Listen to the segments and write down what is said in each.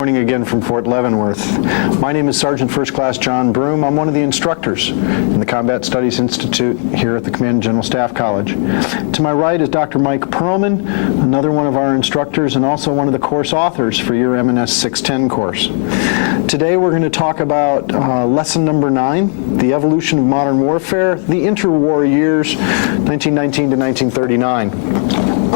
Morning again from Fort Leavenworth. My name is Sergeant First Class John Broom. I'm one of the instructors in the Combat Studies Institute here at the Command and General Staff College. To my right is Dr. Mike Perlman, another one of our instructors and also one of the course authors for your M&S 610 course. Today we're going to talk about lesson number 9, the evolution of modern warfare, the interwar years, 1919 to 1939.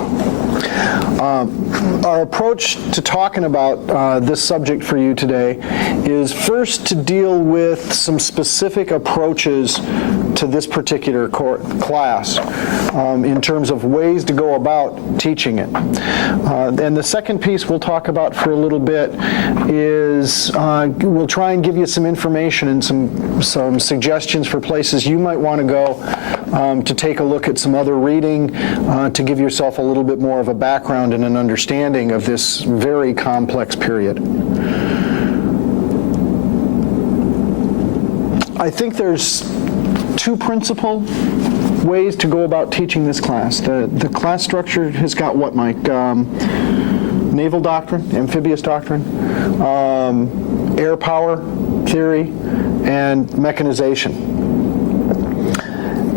Our approach to talking about this subject for you today is first to deal with some specific approaches to this particular class in terms of ways to go about teaching it. And the second piece we'll talk about for a little bit is we'll try and give you some information and some suggestions for places you might want to go to take a look at some other reading to give yourself a little bit more of a background and an understanding of this very complex period. I think there's two principal ways to go about teaching this class. The class structure has got what, Mike? Naval doctrine, amphibious doctrine, air power theory, and mechanization.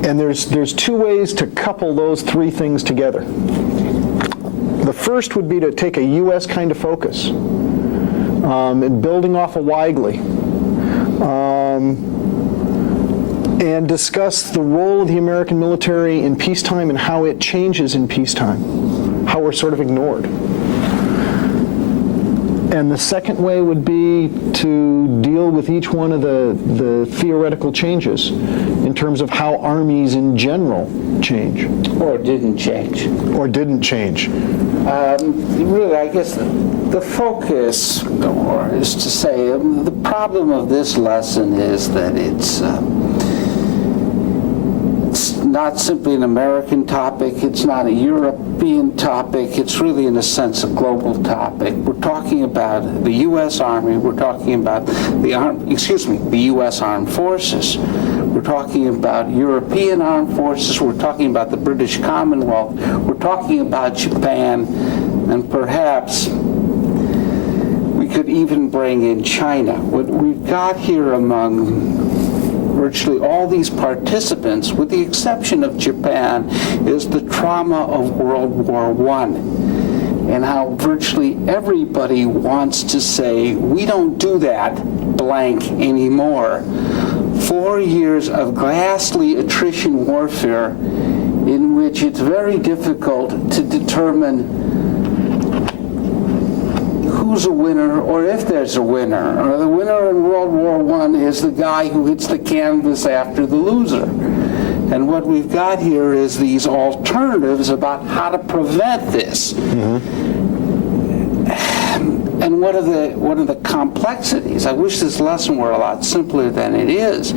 And there's two ways to couple those three things together. The first would be to take a U.S. kind of focus and building off of Weigley and discuss the role of the American military in peacetime and how it changes in peacetime, how we're sort of ignored. And the second way would be to deal with each one of the theoretical changes in terms of how armies in general change. Or didn't change. Or didn't change. Really, I guess the focus is to say the problem of this lesson is that it's not simply an American topic, it's not a European topic, it's really in a sense a global topic. We're talking about the U.S. Army, we're talking about the U.S. Armed Forces, we're talking about European Armed Forces, we're talking about the British Commonwealth, we're talking about Japan, and perhaps we could even bring in China. What we've got here among virtually all these participants, with the exception of Japan, is the trauma of World War I, and how virtually everybody wants to say, we don't do that blank anymore. 4 years of ghastly attrition warfare in which it's very difficult to determine who's a winner, or if there's a winner. Or the winner in World War I is the guy who hits the canvas after the loser. And what we've got here is these alternatives about how to prevent this. And one of the complexities, I wish this lesson were a lot simpler than it is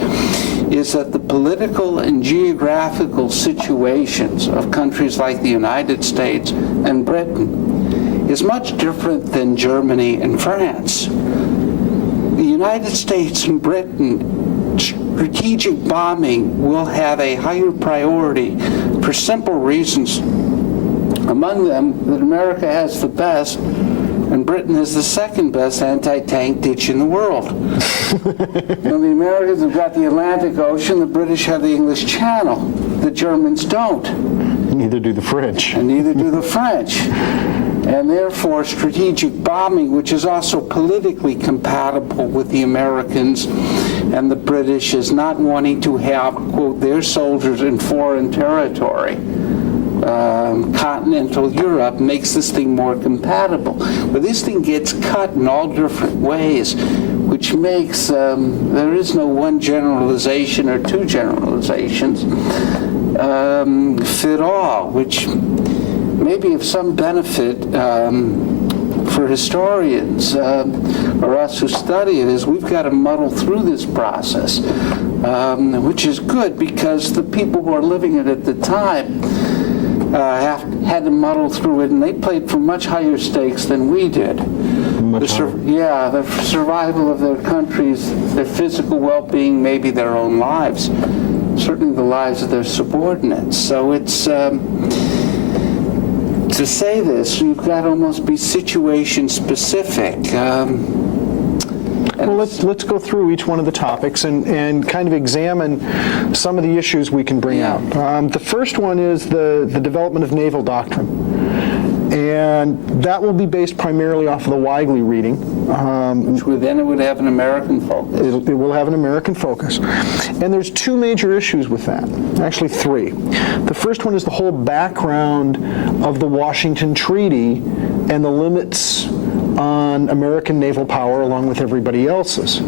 that the political and geographical situations of countries like the United States and Britain is much different than Germany and France. The United States and Britain, strategic bombing will have a higher priority for simple reasons. Among them, that America has the best and Britain has the second best anti-tank ditch in the world. Now, the Americans have got the Atlantic Ocean, the British have the English Channel. The Germans don't. Neither do the French. And neither do the French. And therefore, strategic bombing, which is also politically compatible with the Americans and the British, is not wanting to have, quote, their soldiers in foreign territory. Continental Europe makes this thing more compatible. But this thing gets cut in all different ways, which makes there is no one generalization or two generalizations fit all, which may be of some benefit for historians or us who study it, is we've got to muddle through this process, which is good because the people who are living it at the time had to muddle through it, and they played for much higher stakes than we did. The survival of their countries, their physical well-being, maybe their own lives, certainly the lives of their subordinates. So it's to say this, you've got to almost be situation specific. Well, let's go through each one of the topics and kind of examine some of the issues we can bring out. The first one is the development of naval doctrine. And that will be based primarily off of the Weigly reading. Which then it would have an American focus. It will have an American focus. And there's two major issues with that, actually three. The first one is the whole background of the Washington Treaty and the limits on American naval power along with everybody else's.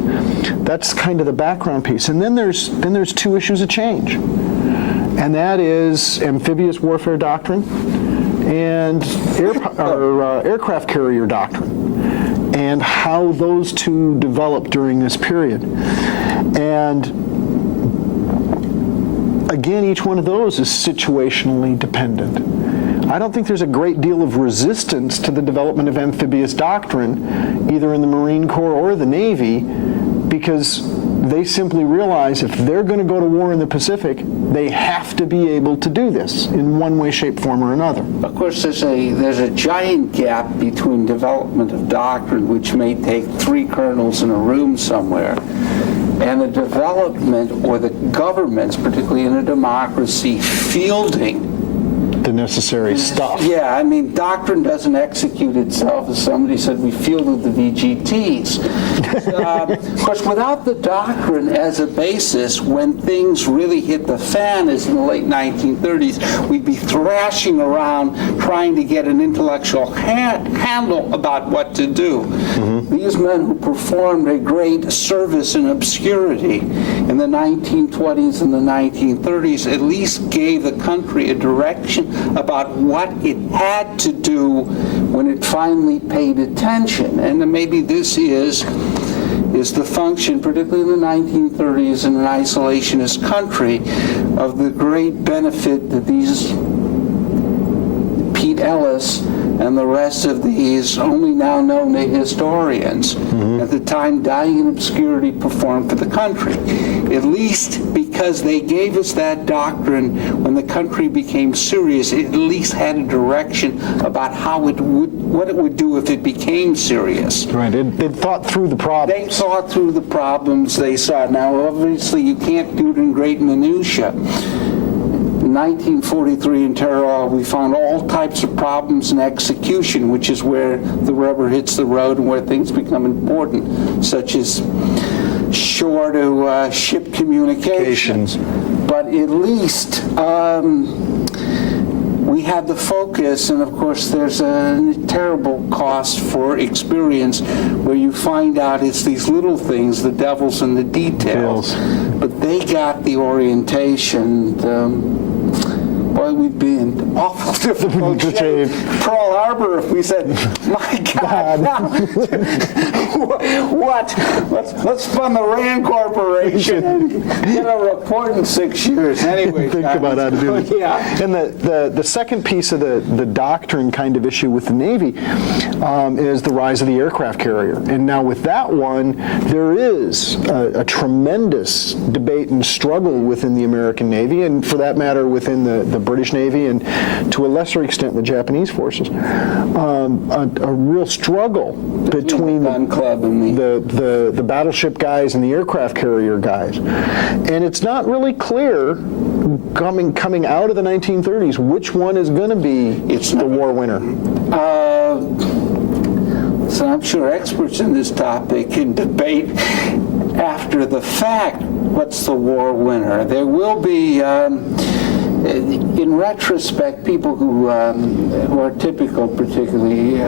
That's kind of the background piece. And then there's two issues of change. And that is amphibious warfare doctrine and aircraft carrier doctrine, and how those two developed during this period. And again, each one of those is situationally dependent. I don't think there's a great deal of resistance to the development of amphibious doctrine, either in the Marine Corps or the Navy, because they simply realize if they're going to go to war in the Pacific, they have to be able to do this in one way, shape, form, or another. Of course, there's a giant gap between development of doctrine, which may take 3 colonels in a room somewhere, and the development or the governments, particularly in a democracy, fielding The necessary stuff. Yeah, I mean, doctrine doesn't execute itself. As somebody said, we fielded the VGTs. Of course, without the doctrine as a basis, when things really hit the fan, as in the late 1930s, we'd be thrashing around trying to get an intellectual handle about what to do. Mm-hmm. These men who performed a great service in obscurity in the 1920s and the 1930s at least gave the country a direction about what it had to do when it finally paid attention. And maybe this is the function, particularly in the 1930s in an isolationist country, of the great benefit that these Pete Ellis and the rest of these only now known to historians, at the time dying in obscurity, performed for the country. At least because they gave us that doctrine when the country became serious, it at least had a direction about what it would do if it became serious. Right, it thought through the problems. They thought through the problems they saw. Now, obviously, you can't do it in great minutia. In 1943 in Interwar, we found all types of problems in execution, which is where the rubber hits the road and where things become important, such as shore-to-ship communications. But at least we had the focus, and of course there's a terrible cost for experience where you find out it's these little things, the devil's in the details. But they got the orientation. Boy, we'd be in awful difficult shape. Pearl Harbor, if we said, my God, now, what? Let's fund the RAND Corporation and get a report in 6 years. Anyway, think about how to do it. Yeah. And the second piece of the doctrine kind of issue with the Navy is the rise of the aircraft carrier. And now with that one, there is a tremendous debate and struggle within the American Navy, and for that matter within the British Navy, and to a lesser extent the Japanese forces. A real struggle between the gun club and the battleship guys and the aircraft carrier guys. And it's not really clear coming out of the 1930s which one is going to be the war winner. So I'm sure experts in this topic can debate after the fact what's the war winner. There will be in retrospect, people who are typical, particularly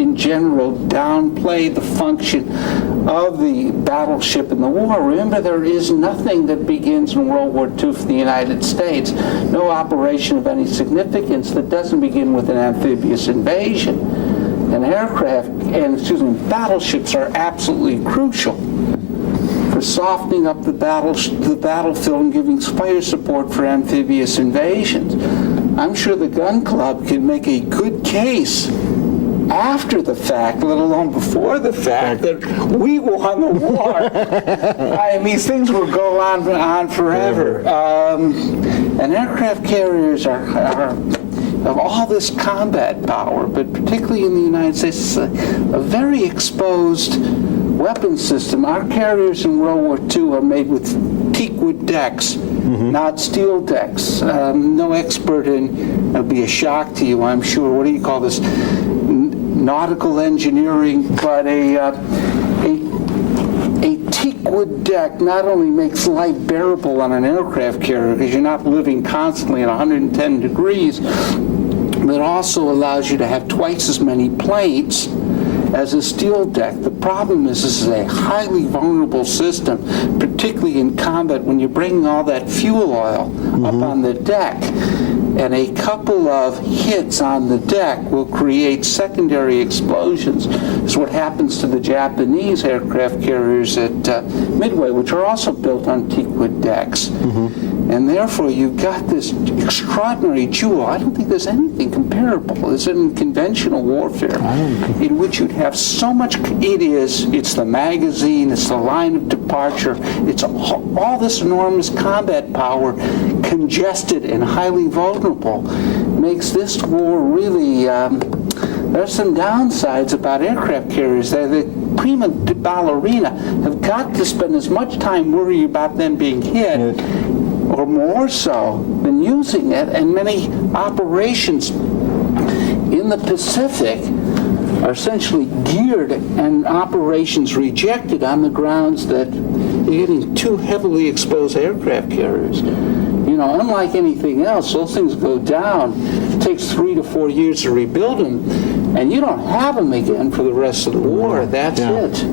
in general, downplay the function of the battleship in the war. Remember, there is nothing that begins in World War II for the United States, no operation of any significance that doesn't begin with an amphibious invasion. And battleships are absolutely crucial for softening up the battlefield and giving fire support for amphibious invasions. I'm sure the gun club can make a good case after the fact, let alone before the fact, that we won the war. I mean, these things will go on forever. And aircraft carriers are of all this combat power, but particularly in the United States, it's a very exposed weapon system. Our carriers in World War II are made with teakwood decks, not steel decks. No expert in, it'll be a shock to you, I'm sure. What do you call this? Nautical engineering, but a teakwood deck not only makes life bearable on an aircraft carrier because you're not living constantly at 110 degrees, but also allows you to have twice as many plates as a steel deck. The problem is this is a highly vulnerable system, particularly in combat when you're bringing all that fuel oil up on the deck. And a couple of hits on the deck will create secondary explosions. It's what happens to the Japanese aircraft carriers at Midway, which are also built on teakwood decks. And therefore, you've got this extraordinary jewel. I don't think there's anything comparable. It's in conventional warfare, in which you'd have so much. It's the magazine, it's the line of departure, it's all this enormous combat power congested and highly vulnerable. Makes this war really, there's some downsides about aircraft carriers. They're the prima ballerina have got to spend as much time worrying about them being hit, or more so, than using it, and many operations in the Pacific are essentially geared and operations rejected on the grounds that you're getting too heavily exposed aircraft carriers. You know, unlike anything else, those things go down. It takes 3 to 4 years to rebuild them, and you don't have them again for the rest of the war. That's it.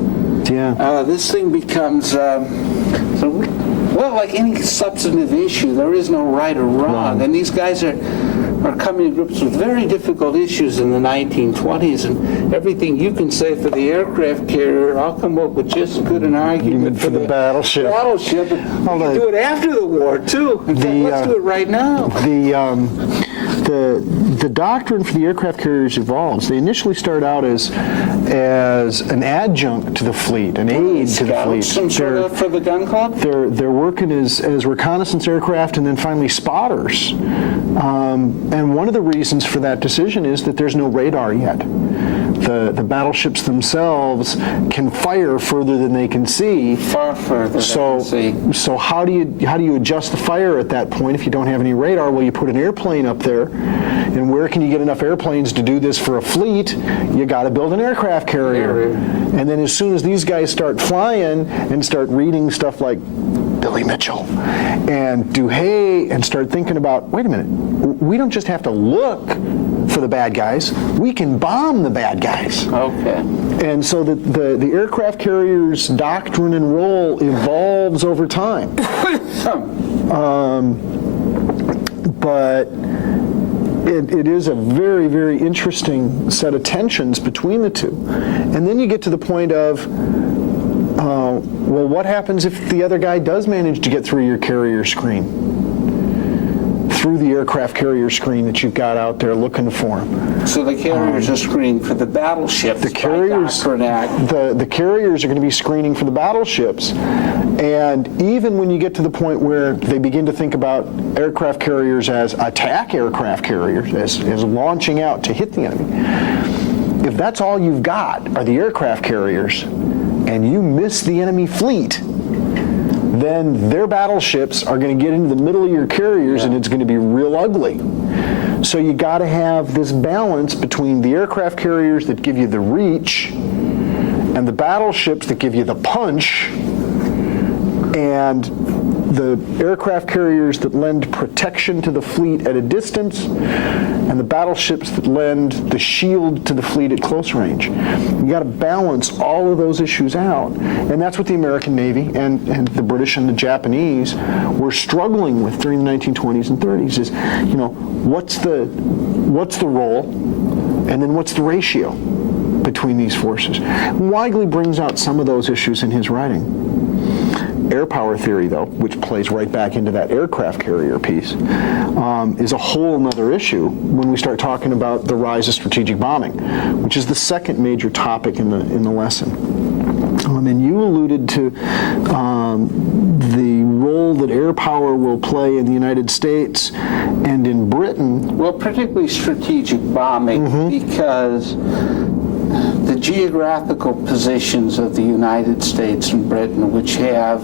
This thing becomes, well, like any substantive issue, there is no right or wrong. And these guys are coming to grips with very difficult issues in the 1920s, and everything you can say for the aircraft carrier, I'll come up with just as good an argument for the battleship. And you can do it after the war, too. In fact, let's do it right now. The doctrine for the aircraft carriers evolves. They initially start out as an adjunct to the fleet, an aid to the fleet. Some sort of for the gun club? They're working as reconnaissance aircraft and then finally spotters. And one of the reasons for that decision is that there's no radar yet. The battleships themselves can fire further than they can see. Far further than they can see. So how do you adjust the fire at that point if you don't have any radar? Well, you put an airplane up there, and where can you get enough airplanes to do this for a fleet? You got to build an aircraft carrier. And then as soon as these guys start flying and start reading stuff like Billy Mitchell and Duhay and start thinking about, wait a minute, we don't just have to look for the bad guys, we can bomb the bad guys. Okay. And so the aircraft carrier's doctrine and role evolves over time. But it is a very, very interesting set of tensions between the two. And then you get to the point of, well, what happens if the other guy does manage to get through your carrier screen? Through the aircraft carrier screen that you've got out there looking for him. So the carriers are screening for the battleships. The carriers are going to be screening for the battleships. And even when you get to the point where they begin to think about aircraft carriers as attack aircraft carriers, as launching out to hit the enemy, if that's all you've got are the aircraft carriers, and you miss the enemy fleet, then their battleships are going to get into the middle of your carriers, and it's going to be real ugly. So you got to have this balance between the aircraft carriers that give you the reach and the battleships that give you the punch, and the aircraft carriers that lend protection to the fleet at a distance, and the battleships that lend the shield to the fleet at close range. You got to balance all of those issues out, and that's what the American Navy and the British and the Japanese were struggling with during the 1920s and 30s. Is, you know, what's the role, and then what's the ratio between these forces? Weigel brings out some of those issues in his writing. Air power theory, though, which plays right back into that aircraft carrier piece, is a whole nother issue when we start talking about the rise of strategic bombing, which is the second major topic in the lesson. And you alluded to the role that air power will play in the United States and in Britain. Well, particularly strategic bombing, because the geographical positions of the United States and Britain, which have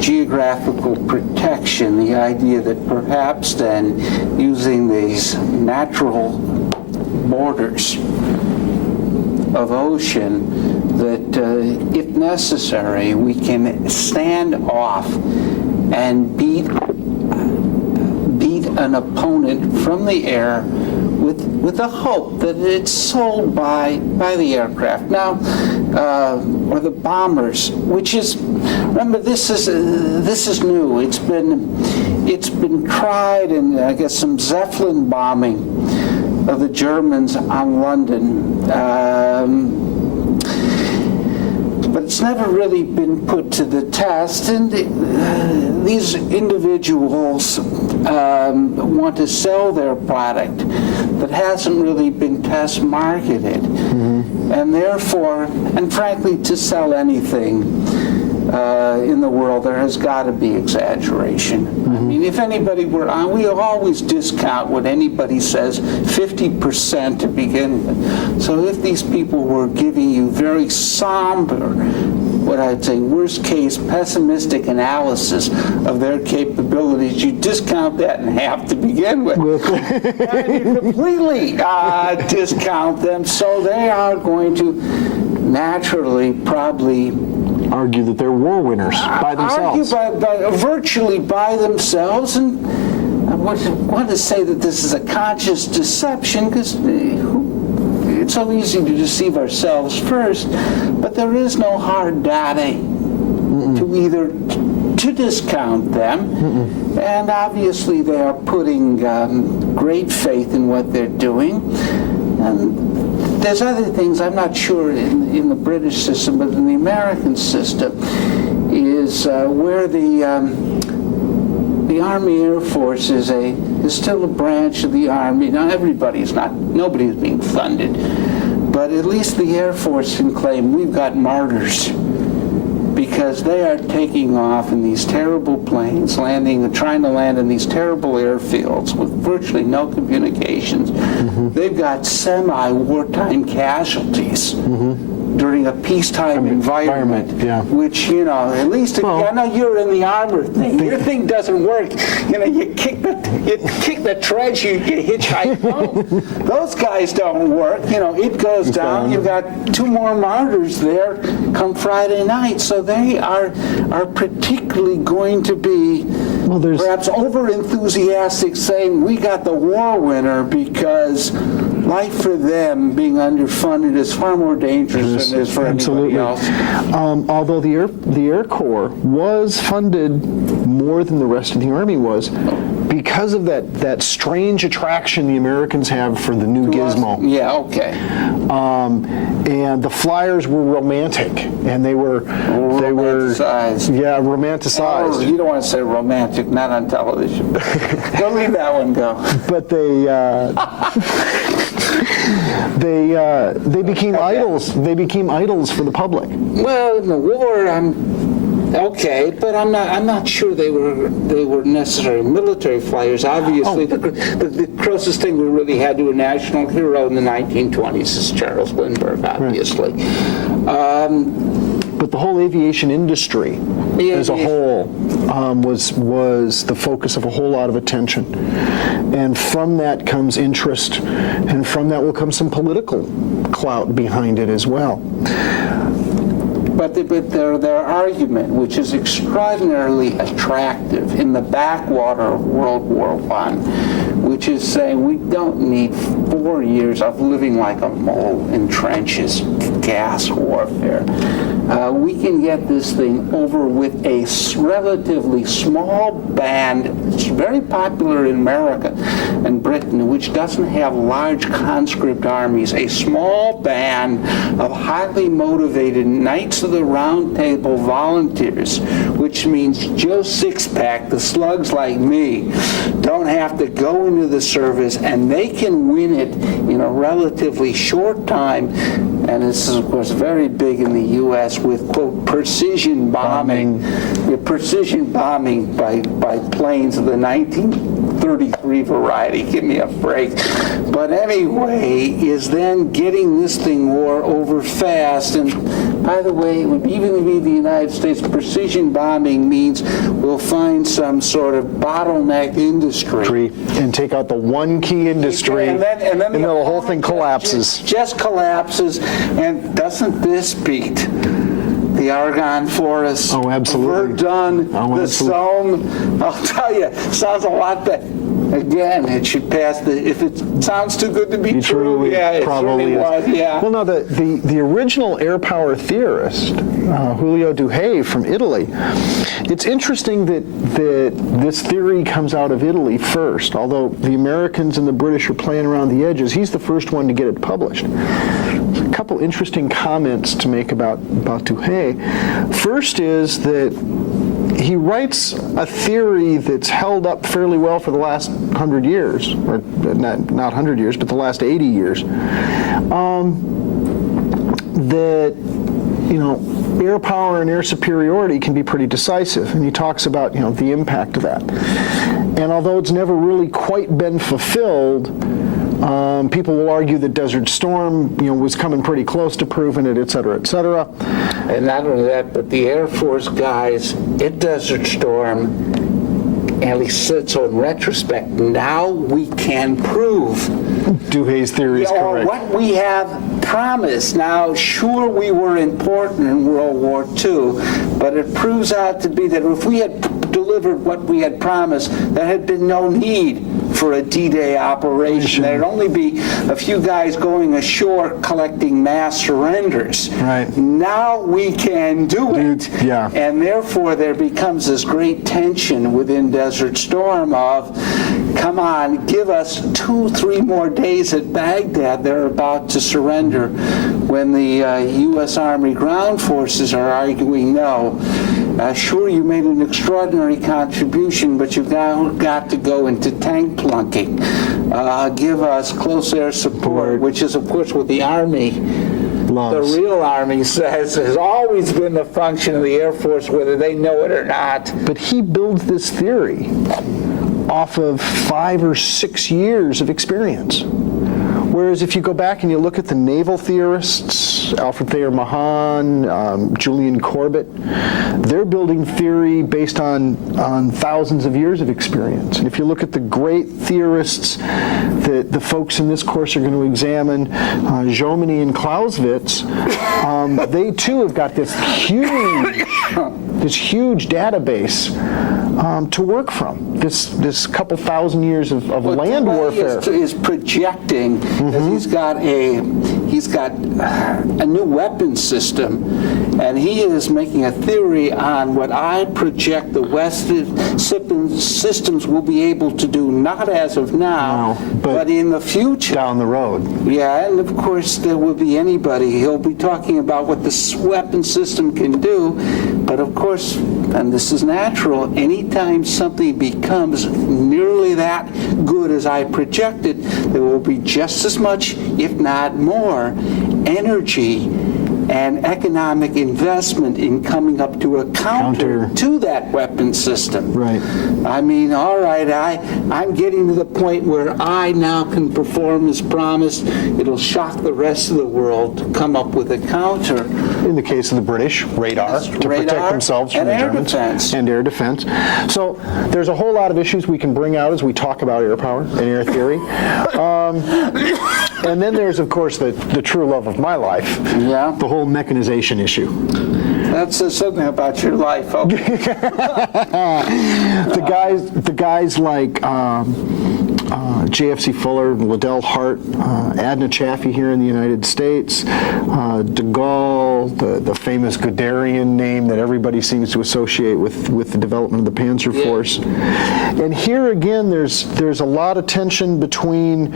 geographical protection, the idea that perhaps then using these natural borders of ocean, that if necessary, we can stand off and beat an opponent from the air with the hope that it's sold by the aircraft. Now, or the bombers, which is, remember, this is new. It's been tried in, I guess, some Zeppelin bombing of the Germans on London. But it's never really been put to the test, and these individuals want to sell their product that hasn't really been test marketed, and therefore, and frankly, to sell anything in the world, there has got to be exaggeration. I mean, if anybody were on, we always discount what anybody says 50% to begin with. So if these people were giving you very somber, what I'd say, worst case, pessimistic analysis of their capabilities, you discount that in half to begin with. And you completely discount them, so they are going to naturally probably argue that they're war winners by themselves. Argue virtually by themselves, and I want to say that this is a conscious deception, because it's so easy to deceive ourselves first, but there is no hard data to discount them, and obviously they are putting great faith in what they're doing. And there's other things, I'm not sure in the British system, but in the American system is where the Army Air Force is still a branch of the Army. Now nobody's being funded, but at least the Air Force can claim we've got martyrs, because they are taking off in these terrible planes, trying to land in these terrible airfields with virtually no communications. They've got semi-wartime casualties during a peacetime environment, which, at least, I know you're in the armor thing. Your thing doesn't work. You kick the treads, you hitchhike home. Those guys don't work. It goes down. You've got 2 more martyrs there come Friday night. So they are particularly going to be perhaps over-enthusiastic, saying we got the war winner, because life for them being underfunded is far more dangerous than it is for anybody else. Although the Air Corps was funded more than the rest of the Army was, because of that strange attraction the Americans have for the new gizmo. Yeah, okay. And the flyers were romantic, and they were romanticized. Romanticized. Oh, you don't want to say romantic, not on television. Don't leave that one go. But they became idols. They became idols for the public. Well, in the war, okay, but I'm not sure they were necessarily military flyers. Obviously, the closest thing we really had to a national hero in the 1920s is Charles Lindbergh, obviously. But the whole aviation industry as a whole was the focus of a whole lot of attention. And from that comes interest, and from that will come some political clout behind it as well. But their argument, which is extraordinarily attractive in the backwater of World War I, which is saying we don't need 4 years of living like a mole in trenches, gas warfare. We can get this thing over with a relatively small band. It's very popular in America and Britain, which doesn't have large conscript armies. A small band of highly motivated Knights of the Round Table volunteers, which means Joe Sixpack, the slugs like me, don't have to go into the service, and they can win it in a relatively short time. And this is, of course, very big in the U.S. with, quote, precision bombing. Precision bombing by planes of the 19 133 variety. Give me a break. But anyway, is then getting this thing war over fast. And by the way, it would even be the United States, precision bombing means we'll find some sort of bottleneck industry. And take out the one key industry, and then the whole thing collapses. Just collapses. And doesn't this beat the argon forests? Oh, absolutely. Verdun, Oh, the absolutely. Somme. I'll tell you, sounds a lot better. Again, it should pass if it sounds too good to be true. Yeah, it probably certainly was. Yeah. Well, no, the original air power theorist, Julio Duhay from Italy, it's interesting that this theory comes out of Italy first, although the Americans and the British are playing around the edges. He's the first one to get it published. A couple interesting comments to make about Duhay. First is that he writes a theory that's held up fairly well for the last 100 years, or not 100 years, but the last 80 years, that, air power and air superiority can be pretty decisive, and he talks about, the impact of that. And although it's never really quite been fulfilled, people will argue that Desert Storm, was coming pretty close to proving it, et cetera, et cetera. And not only that, but the Air Force guys at Desert Storm, at least said so in retrospect, now we can prove Duhay's theory is correct. What we have promised. Now, sure, we were important in World War II, but it proves out to be that if we had delivered what we had promised, there had been no need for a D-Day operation. There'd only be a few guys going ashore collecting mass surrenders. Right. Now we can do it. Yeah. And therefore there becomes this great tension within Desert Storm of, come on, give us 2-3 more days at Baghdad. They're about to surrender, when the U.S. Army ground forces are arguing no. Sure, you made an extraordinary contribution, but you've now got to go into tank plunking. Give us close air support, which is, of course, what the Army, loves. the real Army, says has always been the function of the Air Force, whether they know it or not. But he builds this theory off of 5 or 6 years of experience. Whereas if you go back and you look at the naval theorists, Alfred Thayer Mahan, Julian Corbett, they're building theory based on thousands of years of experience. And if you look at the great theorists that the folks in this course are going to examine, Jomini and Clausewitz, they too have got this huge database to work from. This couple thousand years of land warfare. Is projecting, because he's got a new weapon system, and he is making a theory on what I project the Western systems will be able to do, not as of now, but in the future. Down the road. Yeah, and of course there will be anybody. He'll be talking about what this weapon system can do, but of course, and this is natural, anytime something becomes nearly that good as I projected, there will be just as much, if not more, energy and economic investment in coming up to a counter to that weapon system. Right. I mean, all right, I'm getting to the point where I now can perform as promised. It'll shock the rest of the world to come up with a counter. In the case of the British, radar, to protect themselves from the Germans. Defense. And air defense. So there's a whole lot of issues we can bring out as we talk about air power and air theory. And then there's, of course, the true love of my life, the whole mechanization issue. That says something about your life. Okay. the guys like J.F.C. Fuller, Liddell Hart, Adna Chaffee here in the United States, de Gaulle, the famous Guderian name that everybody seems to associate with the development of the Panzer Force. And here again, there's a lot of tension between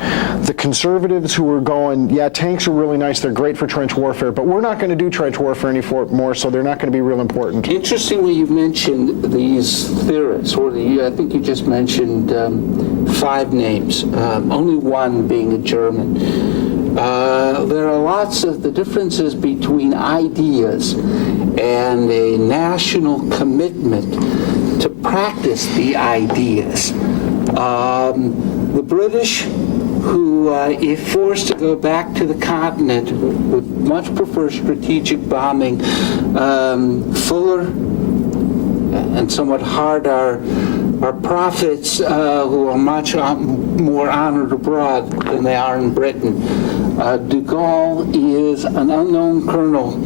the conservatives who are going, yeah, tanks are really nice, they're great for trench warfare, but we're not going to do trench warfare anymore, so they're not going to be real important. Interestingly, you mentioned these theorists, or I think you just mentioned 5 names, only one being a German. There are lots of the differences between ideas and a national commitment to practice the ideas. The British, who, if forced to go back to the continent, would much prefer strategic bombing. Fuller and somewhat hard are prophets who are much more honored abroad than they are in Britain. De Gaulle is an unknown colonel,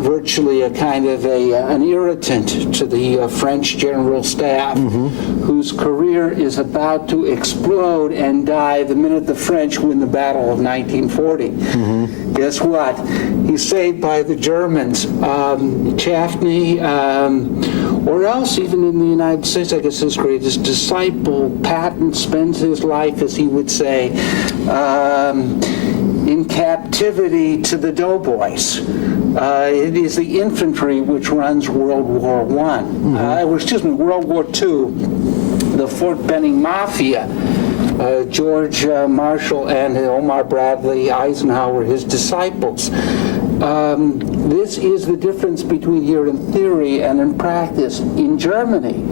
virtually a kind of an irritant to the French General Staff, whose career is about to explode and die the minute the French win the Battle of 1940. Guess what? He's saved by the Germans. Chaffney, or else even in the United States, I guess his greatest disciple, Patton, spends his life, as he would say, in captivity to the doughboys. It is the infantry which runs World War World War II. The Fort Benning Mafia, George Marshall and Omar Bradley Eisenhower, his disciples. This is the difference between here in theory and in practice. In Germany,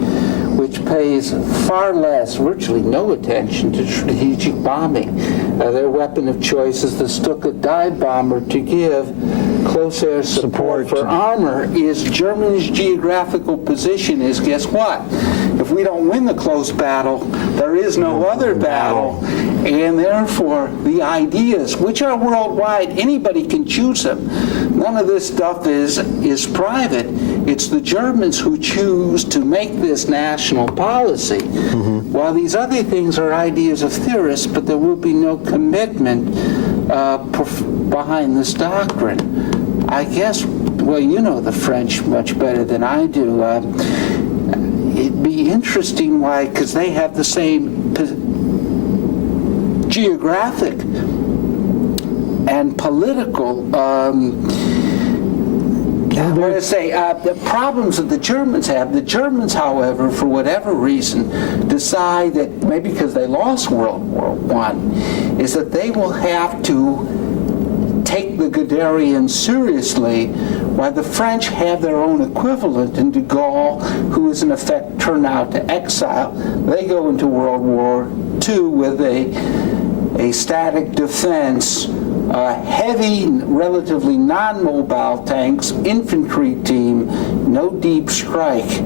which pays far less, virtually no attention to strategic bombing. Their weapon of choice is the Stuka dive bomber to give close air support for armor. Is Germany's geographical position is, guess what? If we don't win the close battle, there is no other battle, and therefore the ideas, which are worldwide, anybody can choose them. None of this stuff is private. It's the Germans who choose to make this national policy, while these other things are ideas of theorists, but there will be no commitment behind this doctrine. I guess, well, you know the French much better than I do. It'd be interesting why, because they have the same geographic and political the problems that the Germans have. The Germans, however, for whatever reason, decide that maybe because they lost World War I, is that they will have to take the Guderians seriously, while the French have their own equivalent in de Gaulle, who is in effect turned out to exile. They go into World War II with a static defense, heavy, relatively non-mobile tanks, infantry team, no deep strike.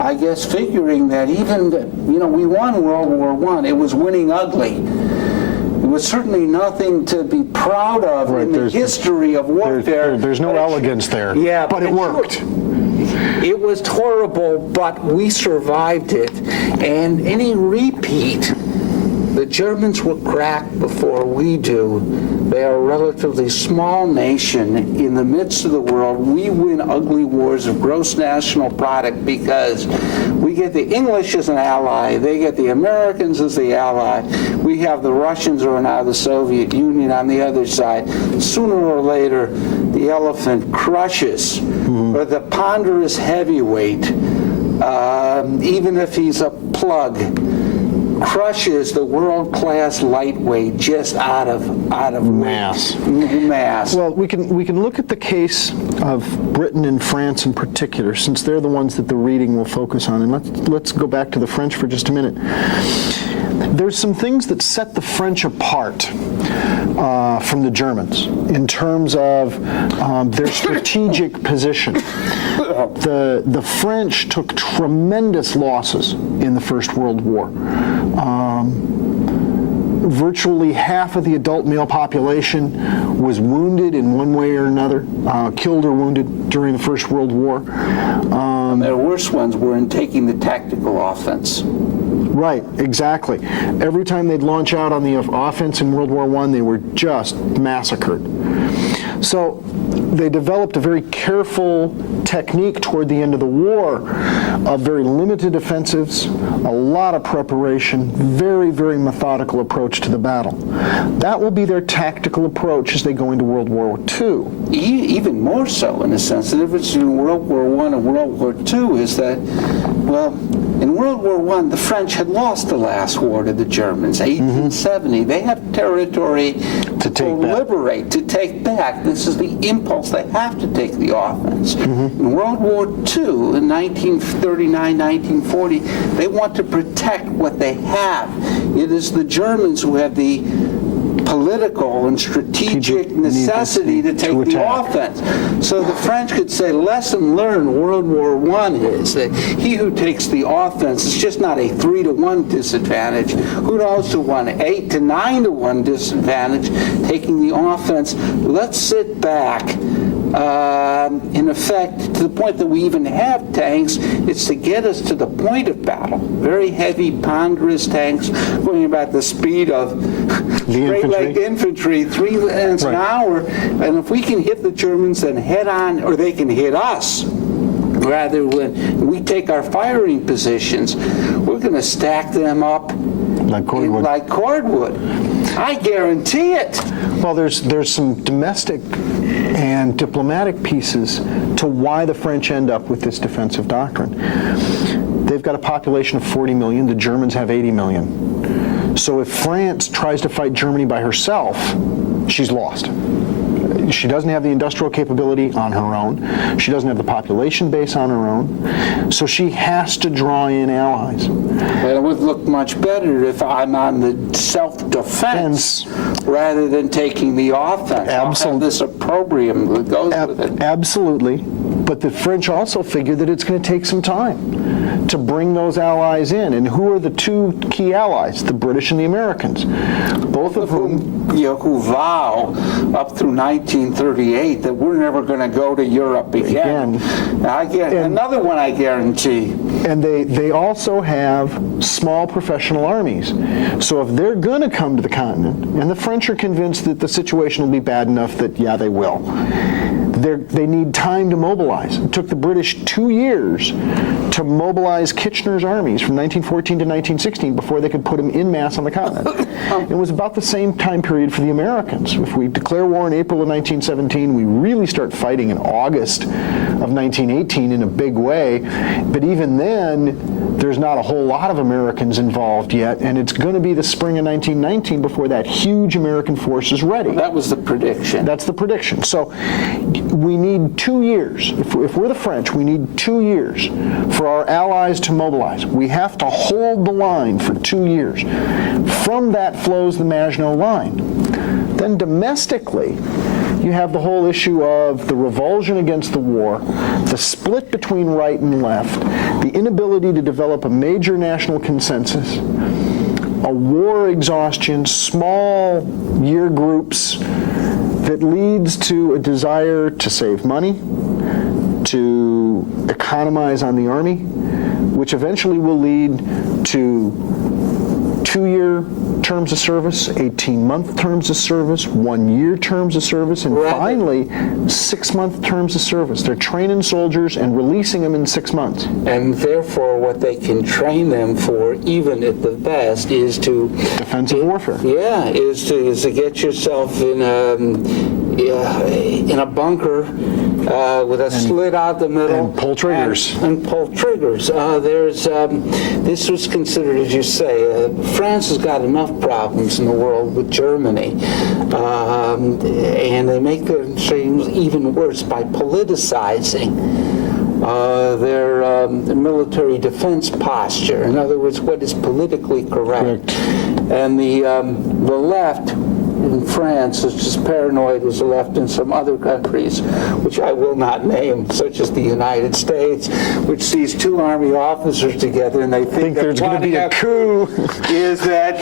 I guess figuring that even, we won World War I, it was winning ugly. It was certainly nothing to be proud of in the history of warfare. There's no elegance there, but it worked. It was horrible, but we survived it. And any repeat, the Germans will crack before we do. They are a relatively small nation in the midst of the world. We win ugly wars of gross national product because we get the English as an ally, they get the Americans as the ally, we have the Russians or now the Soviet Union on the other side. Sooner or later, the elephant crushes, or the ponderous heavyweight, even if he's a plug, crushes the world-class lightweight just out of mass. Well, we can look at the case of Britain and France in particular, since they're the ones that the reading will focus on. And let's go back to the French for just a minute. There's some things that set the French apart from the Germans in terms of their strategic position. The French took tremendous losses in the First World War. Virtually half of the adult male population was wounded in one way or another, killed or wounded during the First World War. Their worst ones were in taking the tactical offense. Right, exactly. Every time they'd launch out on the offense in World War I, they were just massacred. So they developed a very careful technique toward the end of the war of very limited offensives, a lot of preparation, very, very methodical approach to the battle. That will be their tactical approach as they go into World War II. Even more so, in a sense. The difference between World War I and World War II is that, well, In World War I, the French had lost the last war to the Germans, 1870. They have territory to liberate, to take back. This is the impulse. They have to take the offense. In World War II, in 1939, 1940, they want to protect what they have. It is the Germans who have the political and strategic necessity to take the offense. So the French could say, lesson learned World War I is that he who takes the offense is just not a 3-to-1 disadvantage. Who knows to 8 to 9 to 1 disadvantage taking the offense. Let's sit back. In effect, to the point that we even have tanks, it's to get us to the point of battle. Very heavy, ponderous tanks going about the speed of straight-legged infantry, 3 miles an hour. And if we can hit the Germans then head on, or they can hit us, rather when we take our firing positions, we're going to stack them up like cordwood. I guarantee it. Well, there's some domestic and diplomatic pieces to why the French end up with this defensive doctrine. They've got a population of 40 million. The Germans have 80 million. So if France tries to fight Germany by herself, she's lost. She doesn't have the industrial capability on her own. She doesn't have the population base on her own. So she has to draw in allies. And it would look much better if I'm on the self-defense rather than taking the offense. I'll have this opprobrium that goes with it. Absolutely. But the French also figure that it's going to take some time to bring those allies in. And who are the two key allies? The British and the Americans. Both of whom who vow up through 1938 that we're never going to go to Europe again. Another one I guarantee. And they also have small professional armies. So if they're going to come to the continent, and the French are convinced that the situation will be bad enough that, yeah, they will. They need time to mobilize. It took the British 2 years to mobilize Kitchener's armies from 1914 to 1916 before they could put them en masse on the continent. It was about the same time period for the Americans. If we declare war in April of 1917, we really start fighting in August of 1918 in a big way. But even then, there's not a whole lot of Americans involved yet, and it's going to be the spring of 1919 before that huge American force is ready. That was the prediction. That's the prediction. So we need 2 years. If we're the French, we need 2 years for our allies to mobilize. We have to hold the line for 2 years. From that flows the Maginot Line. Then domestically, you have the whole issue of the revulsion against the war, the split between right and left, the inability to develop a major national consensus, a war exhaustion, small year groups that leads to a desire to save money, to economize on the army, which eventually will lead to 2-year terms of service, 18-month terms of service, 1-year terms of service, and finally 6-month terms of service. They're training soldiers and releasing them in 6 months. And therefore, what they can train them for, even at the best, is to defensive warfare. Yeah, is to get yourself in a bunker with a slit out the middle and pull triggers. And pull triggers. This was considered, as you say, France has got enough problems in the world with Germany, and they make their things even worse by politicizing their military defense posture. In other words, what is politically correct. And the left in France is just paranoid as the left in some other countries, which I will not name, such as the United States, which sees 2 army officers together and they think that there's going to be a coup. is that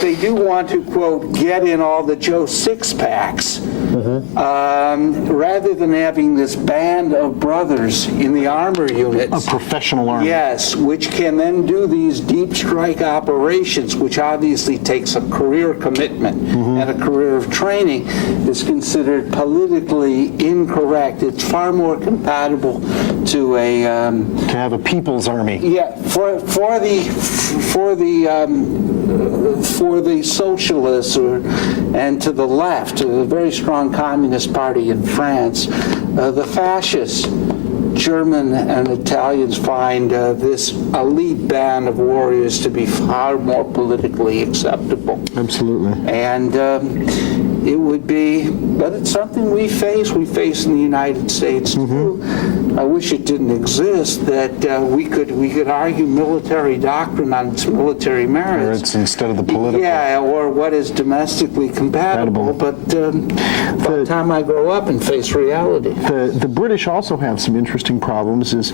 they do want to, quote, get in all the Joe Six-packs, rather than having this band of brothers in the armor units. A professional army. Yes, which can then do these deep strike operations, which obviously takes a career commitment and a career of training, is considered politically incorrect. It's far more compatible to a to have a people's army. Yeah, for the socialists and to the left, a very strong communist party in France, the fascists German and Italians find this elite band of warriors to be far more politically acceptable. Absolutely. And it would be, but it's something we face in the United States too. I wish it didn't exist, that we could argue military doctrine on its military merits. It's instead of the political. Yeah, or what is domestically compatible. But by the time I grow up and face reality. The British also have some interesting problems as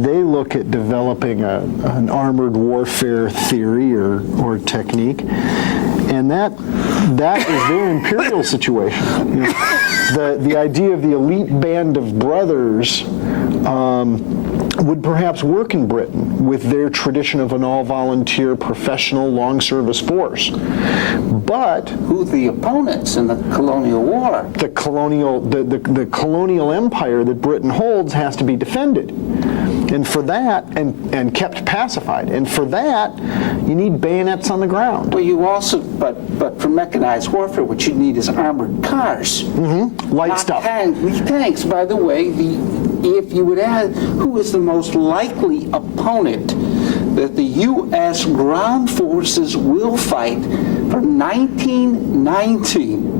they look at developing an armored warfare theory or technique, and that is their imperial situation. You know, the idea of the elite band of brothers would perhaps work in Britain with their tradition of an all-volunteer professional long-service force. But who the opponents in the colonial war? The colonial empire that Britain holds has to be defended. And for that, and kept pacified. And for that, you need bayonets on the ground. Well, you also, but for mechanized warfare, what you need is armored cars. Light not stuff. Tanks, by the way, if you would add, who is the most likely opponent that the U.S. ground forces will fight from 1919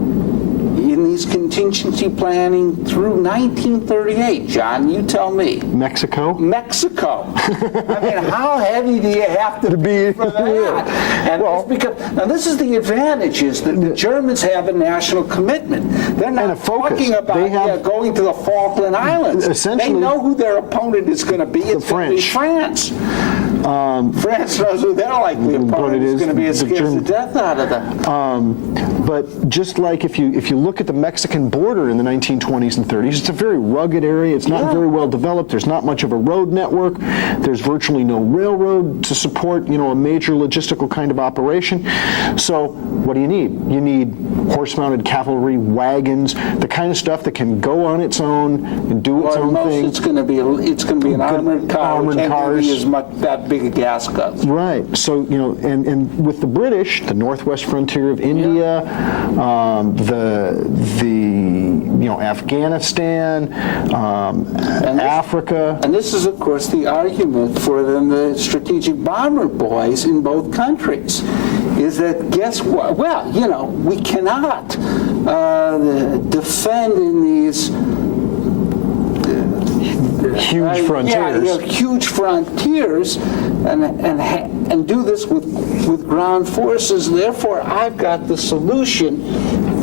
in these contingency planning through 1938? John, you tell me. Mexico? Mexico. I mean, how heavy do you have to be for that? And well, now this is the advantage, is that the Germans have a national commitment. They're not talking about going to the Falkland Islands. Essentially, they know who their opponent is going to be. It's going to be France. France knows who their likely opponent is going to be. It scares the death out of them. But just like if you look at the Mexican border in the 1920s and 30s, it's a very rugged area. It's not very well developed. There's not much of a road network. There's virtually no railroad to support, a major logistical kind of operation. So what do you need? You need horse-mounted cavalry, wagons, the kind of stuff that can go on its own and do its own thing. It's going to be an armored car. Armored cars. As much that big a gas guns. Right. So and with the British, the northwest frontier of India, Afghanistan, Africa. And this is, of course, the argument for the strategic bomber boys in both countries, is that, guess what? Well, we cannot defend in these huge frontiers. Huge frontiers, and do this with ground forces. Therefore, I've got the solution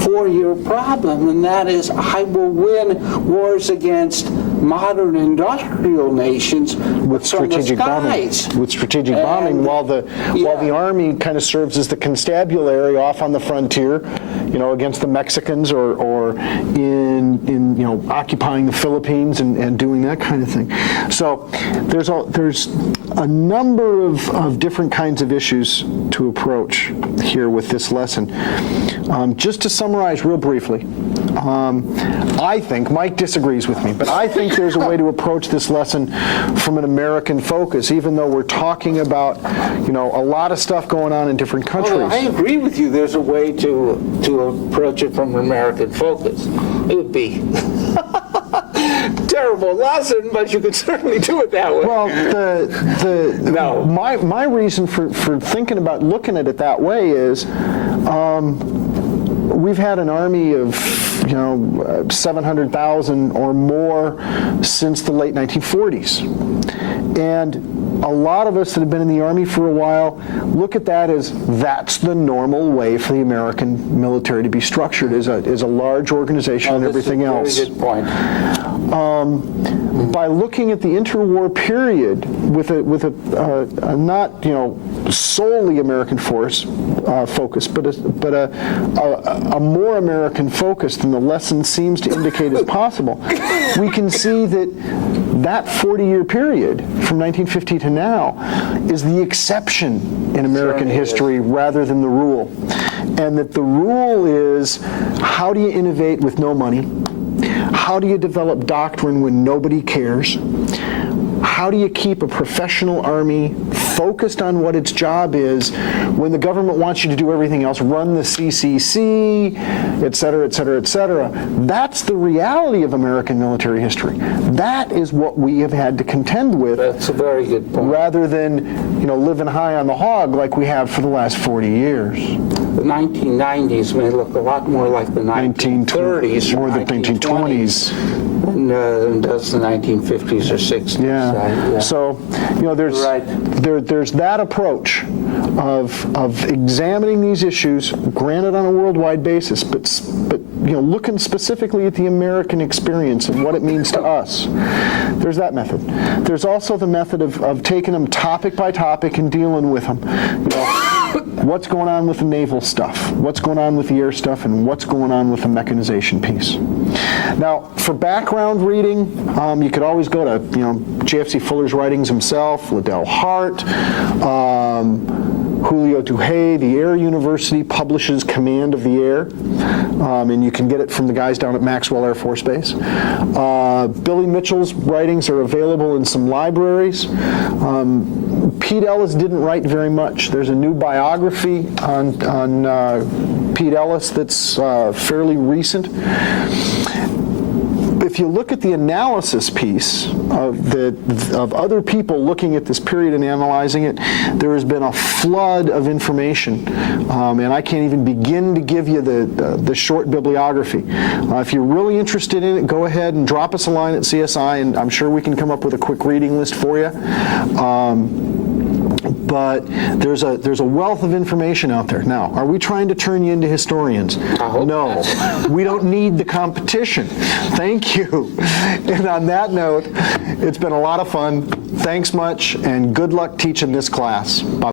for your problem, and that is I will win wars against modern industrial nations with strategic bombing. With strategic bombing, while the army kind of serves as the constabulary off on the frontier, against the Mexicans or in occupying the Philippines and doing that kind of thing. So there's a number of different kinds of issues to approach here with this lesson. Just to summarize real briefly, I think, Mike disagrees with me, but I think there's a way to approach this lesson from an American focus, even though we're talking about, a lot of stuff going on in different countries. Well, I agree with you. There's a way to approach it from an American focus. It would be terrible lesson, but you could certainly do it that way. Well, my reason for thinking about looking at it that way is we've had an army of 700,000 or more since the late 1940s, and a lot of us that have been in the Army for a while look at that as that's the normal way for the American military to be structured, as a large organization and everything else. Very good point. By looking at the interwar period with a not solely American focus, but a more American focus than the lesson seems to indicate is possible, we can see that 40-year period from 1950 to now is the exception in American history rather than the rule. And that the rule is, how do you innovate with no money? How do you develop doctrine when nobody cares? how do you keep a professional Army focused on what its job is when the government wants you to do everything else, run the CCC, et cetera, et cetera, et cetera. That's the reality of American military history. That is what we have had to contend with. That's a very good point. Rather than, living high on the hog like we have for the last 40 years. The 1990s may look a lot more like the 1930s or the 1920s than does the 1950s or 60s. Yeah. So, there's Right. there's that approach of examining these issues, granted on a worldwide basis, but looking specifically at the American experience and what it means to us. There's that method. There's also the method of taking them topic by topic and dealing with them. What's going on with the naval stuff? What's going on with the air stuff? And what's going on with the mechanization piece? Now, for background reading, you could always go to, J.F.C. Fuller's writings himself, Liddell Hart, Julio Duhay, the Air University publishes Command of the Air, and you can get it from the guys down at Maxwell Air Force Base. Billy Mitchell's writings are available in some libraries. Pete Ellis didn't write very much. There's a new biography on Pete Ellis that's fairly recent. If you look at the analysis piece of other people looking at this period and analyzing it, there has been a flood of information, and I can't even begin to give you the short bibliography. If you're really interested in it, go ahead and drop us a line at CSI, and I'm sure we can come up with a quick reading list for you. But there's a wealth of information out there. Now, are we trying to turn you into historians? No, we don't need the competition. Thank you. And on that note, it's been a lot of fun. Thanks much, and good luck teaching this class. Bye.